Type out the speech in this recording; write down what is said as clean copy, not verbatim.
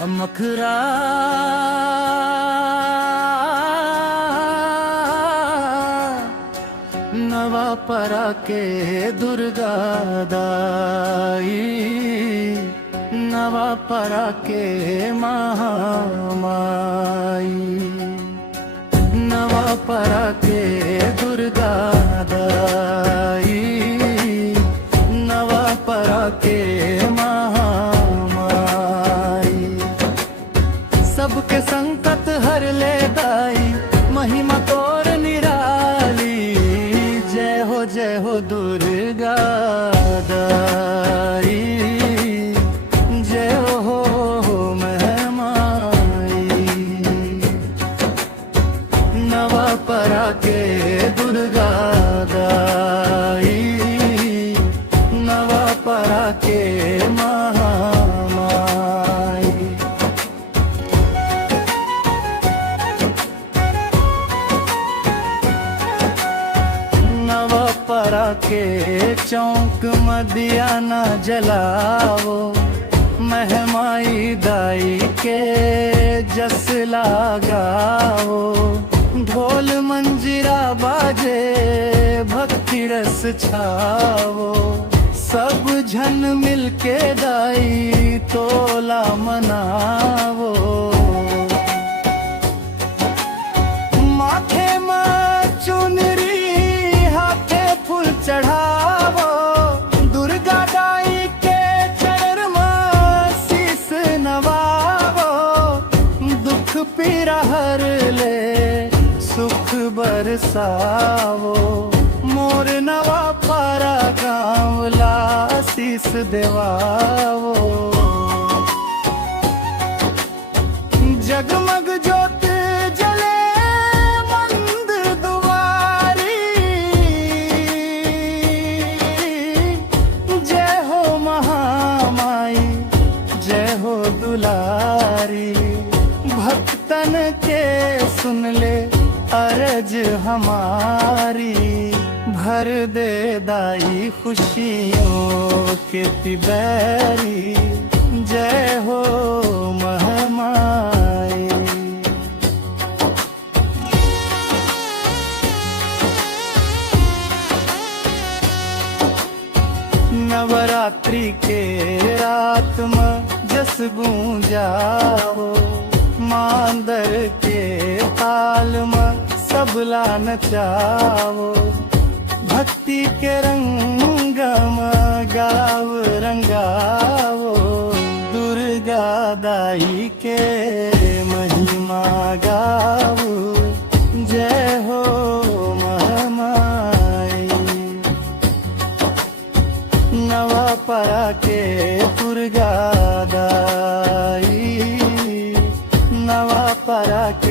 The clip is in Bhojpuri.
मखरा नवा परा के दुर्गा दाई, नवा परा के महामाई, नवा परा के दुर्गा दाई, नवा परा के महामाई। सबके संकट हर ले दाई, महिमा तोर निराली। जय हो दुर्गा दाई, जय हो महमाई। नवा परा के दुर्गा दाई, नवा परा के महामाई। नवा परा के चौक मदिया न जलावो, महमाई दाई के जस लगाओ। ढोल मंजीरा बाजे भक्ति रस छावो, सब झन मिलके दाई तोला मनावो। माथे में चुनरी हाथे फूल चढ़ावो, दुर्गा दाई के चरण में शीस नवावो। दुख पीरा हर ले सुख बरसावो, मोर नवा पारा गाँव ला शीस देवावो। जगमग ज्योत जले मंदिर दुआरी, जय हो महामाई, जय हो दुलारी। भक्तन के सुन ले अरज हमारी, भर दे दाई खुशियों के तिबैरी। जय हो महामाई। नवरात्रि के रात में जस गूंजाओ, मांदर के ताल में सबला नचाओ। भक्ति के रंग में गाव रंगाओ, दुर्गा दाई के महिमा गाओ। जय हो महामाई। नवा परा के दुर्गा दाई, नवा परा के